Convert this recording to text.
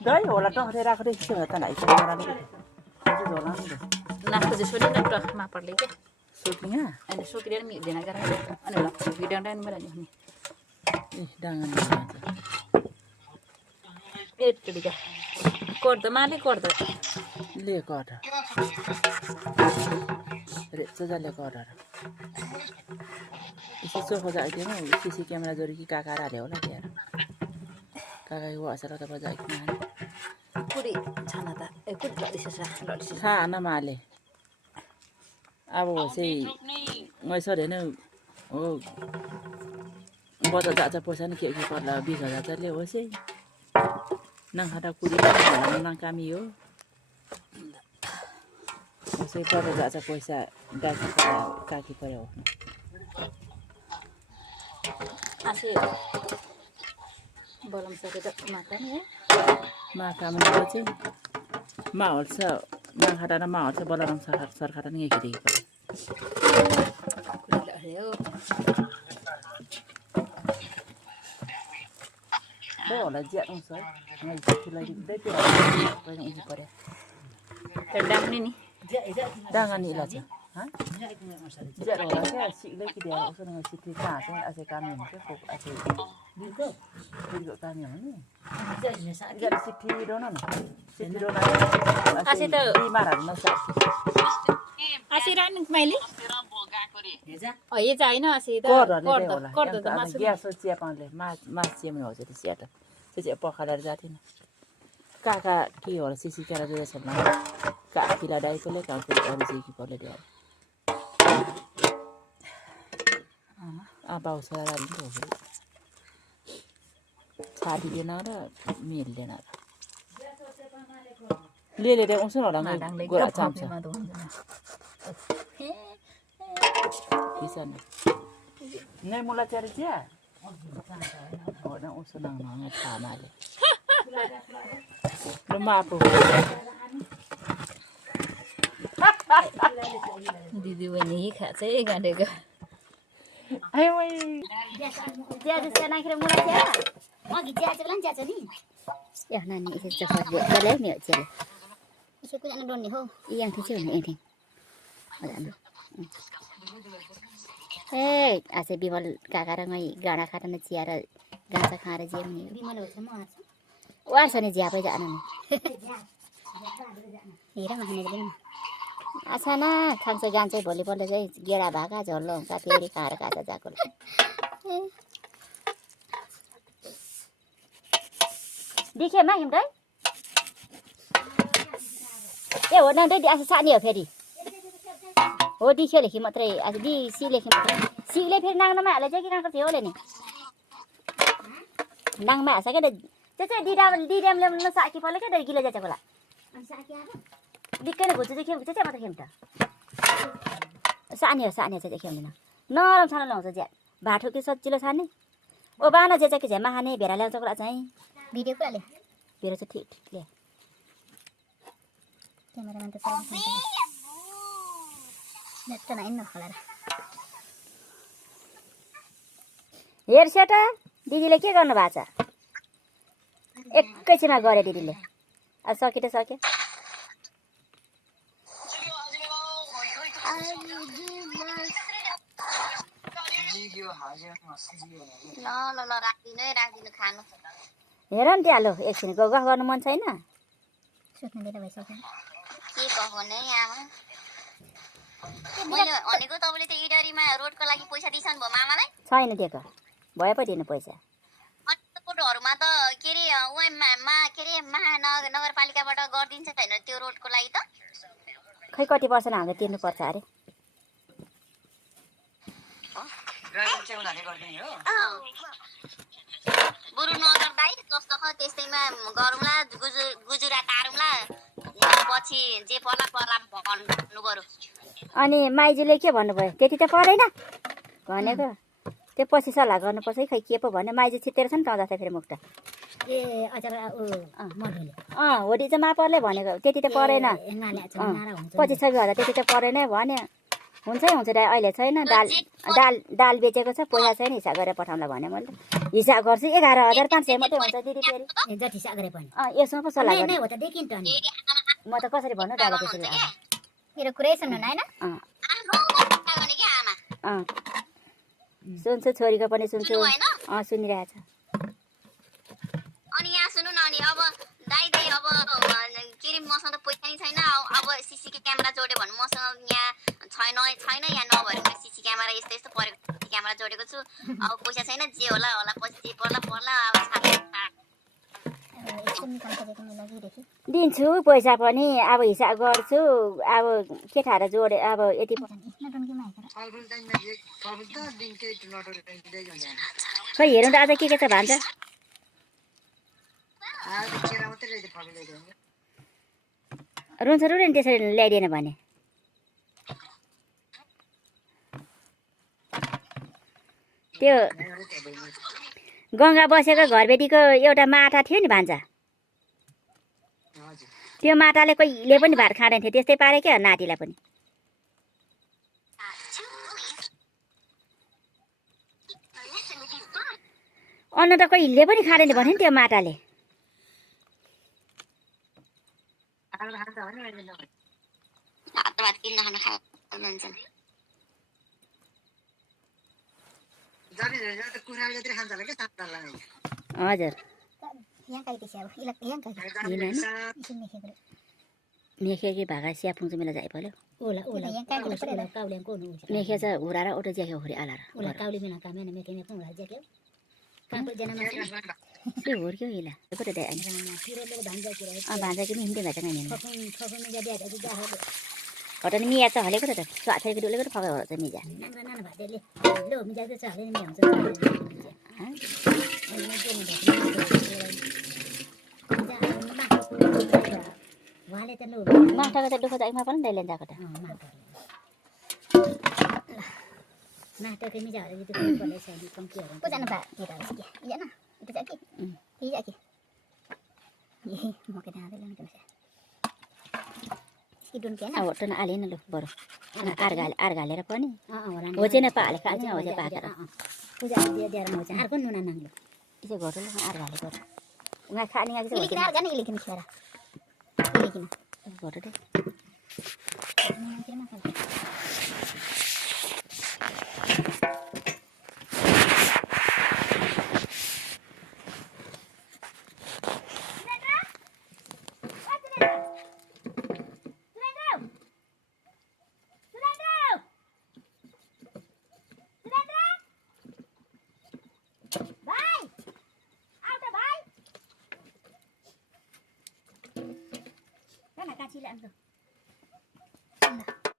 Đấy, ủa là trong thế ra có đi sửa ta lại sửa ra đi. Rồi lắm rồi. Nak kerja sudah nak dah mapar lagi. Sukinya. Ada suki dia mi dia nak kerja. Anu lah, video dan mana ni. Ih, jangan. Itu dia. Korda mali korda. Le korda. Reza le korda. Isi sofa जा के ना CC camera जोड़ी की काकारा ले होला यार काका को असर त बजा के ना Kuri chana ta. Kuri lodi sesa lodi sesa. खा ना माले अब चाहिँ मैं सर हैन हो बजा जाचा पैसा नि के पर्ला 20000 चाहिँ ले होसे नङ खाता कुरी नङ कामी हो उसै बजा जाचा पैसा डाकी काकी पर्यो Asih. Belum sakit makan ya. माका मन चाहिँ माहौल्छ नङ खाता न माहौल्छ बलराम सरकार नि के देखि पर्यो Kuri dah leo. Đấy là diện không sới ngày thì lấy đấy tiền với những gì có đấy Terdang ni ni. đang ăn là gì hả diện là cái chị lấy cái đèo xong rồi chị thì cả cái ăn cam miếng cái phục ăn đi cơ đi gọi cam miếng này diện chị thì đó nó chị thì đó này đi mà làm nó sợ Asiran maili. Oh iya jai na asih dah. Korda lah Korda dah masuk. Gas so siap panle mas siap ni hoje siap dah siap apa kadar jati na kakak ki or sisi kara dia sama kak kila dai pele kak pele or sisi pele dia bau sara ni tu tadi dia na mil dia na le dia usun orang gua macam bisa ni ngai mula cari dia orang usun nang ngai sama dia lemah apa Didi wani kha sai ga daga. ai oi Dia ada sana kira mula dia. Mau dia jalan jalan ni. Ya nani isi cepat dia. Jalan ni aja. Isi ku nak don ni ho. Yang tu je ni ini. Ada ni. Hey, asyik bimal kakak ngai gana kata nak ciara gana kara je ni. Bimal macam mana? Wah sana je apa jalan ni. Ni dah mana ni. Asana खान्छ गान्छ भोलिपल्ट चाहिँ गेडा भाका झल्लो हुन्छ फेरि खाएर काचा जाको दिखेमा हिमदै ए हो नन्दै आज सानी हो फेरि हो दिखे लेखी मात्रै आज दि सी लेखी मात्रै सीले फेरि नाङ्नमा हाले चाहिँ के काँको थियो ले नि नाङमा हाल्छ के त्यो चाहिँ दिरामले नसाकी पर्ले के गिले जान्छ होला दिक्कै न भुजु देख्यो चाहिँ मात्रै खेम त सानी चाहिँ खेम्दैन नरम छानो ल्याउँछ ज्या भाटो कि सजिलो छाने ओ बाना जे चाहिँ झ्यामा खाने भेरा ल्याउँछ कुरा चाहिँ भिडियो कुराले भेरा चाहिँ ठिक ल्या क्यामेराम्यान त नेट न इन होला हेर सेटा दिदीले के गर्नु भएको छ एकैछिनमा गरे दिदीले अब सके त सके ल राखिदिनु खानु हेर नि त्यहाँ लो एकछिन गफ गर्नु मन छैन सुत्नु बेला भइसक्यो के गफ गर्ने आमा मैले भनेको तपाईँले त्यो इडरीमा रोडको लागि पैसा दिइसक्नु भयो मामालाई छैन दिएको भए पो दिनु पैसा फोटोहरूमा त के अरे के अरे महानगरपालिकाबाट गरिदिन्छ छैन त्यो रोडको लागि त खै कति वर्ष हामीले तिर्नुपर्छ अरे बरु नगर्दा जस्तो ख त्यस्तैमा गरौँला गुजुरा तारौँला पछि जे पर्ला भन्नु बरु अनि माइजूले के भन्नुभयो त्यति त परेन भनेको त्यो पछि सल्लाह गर्नुपर्छ है खै के पो भन्यो माइजू छितेर छ नि त जस्तै फेरि मुक्त ए अझ मधुले होडी चाहिँ मापरले भनेको त्यति त परेन 25,000 त्यति त परेन भन्यो हुन्छ दाइ अहिले छैन दाल बेचेको छ पैसा छैन हिसाब गरेर पठाउँला भने मैले हिसाब गर्छु 11,500 मात्रै हुन्छ दिदी फेरि जति हिसाब गरे पनि यसमा पो सल्लाह गर्नु हो त देखिन त नि म त कसरी भन्नु दादा त्यसरी मेरो कुरै सुन्नु हैन सुन्छु छोरीको पनि सुन्छु सुनिरहेछ अनि यहाँ सुन्नु न अनि अब दाइ अब के रे मसँग त पैसा नि छैन अब सीसी क्यामेरा जोड्यो भने मसँग यहाँ छैन यहाँ नभएर मैले सीसी क्यामेरा यस्तो परेको क्यामेरा जोडेको छु अब पैसा छैन जे होला पछि जे पर्ला अब दिन्छु पैसा पनि अब हिसाब गर्छु अब के थाहा जोडे अब यति खै हेरौँ त आज के छ भन्छ रुन्छ रुने त्यसरी ल्याइदिएन भने त्यो गङ्गा बसेको घरबेटीको एउटा माटा थियो नि भान्जा त्यो माटाले कहिले पनि भात खाँदैन थियो त्यस्तै पारे क्या नातिलाई पनि अन्न त कहिले पनि खाँदैन भन्यो नि त्यो माटाले हजुर मेखे भागा स्या पुग्छ मलाई जाइ पर्यो मेखे चाहिँ हुराएर ओटो ज्याक्यो खोरी आलार हुर्क्यो हिला भान्जा कि हिँड्दै भएछ नानी हटाउनु मिया चाहिँ हलेको त छोरीको डुलेको त फकाइ छ मिजा माटाको त दुःख जाइमा पनि दैले जाको त नाटक मिजा हरे तो बोले से कम के हो को जाना बा के रहा है ये ना इधर जाके ये जाके ये मौके दे आले लेकिन से इसकी डुन के ना अब त आले न लु बरु आर गालेर पनि हो चाहिँ न पाले खान्छ हो चाहिँ पाकेर पूजा दे हो चाहिँ आर को नुना नांगलो त्यसो गर्नु आर गाले गर्नु उहाँ खाने आके लेकिन आर जाने लेकिन खेरा लेकिन गर्नु they Kan nak kasih lah tu.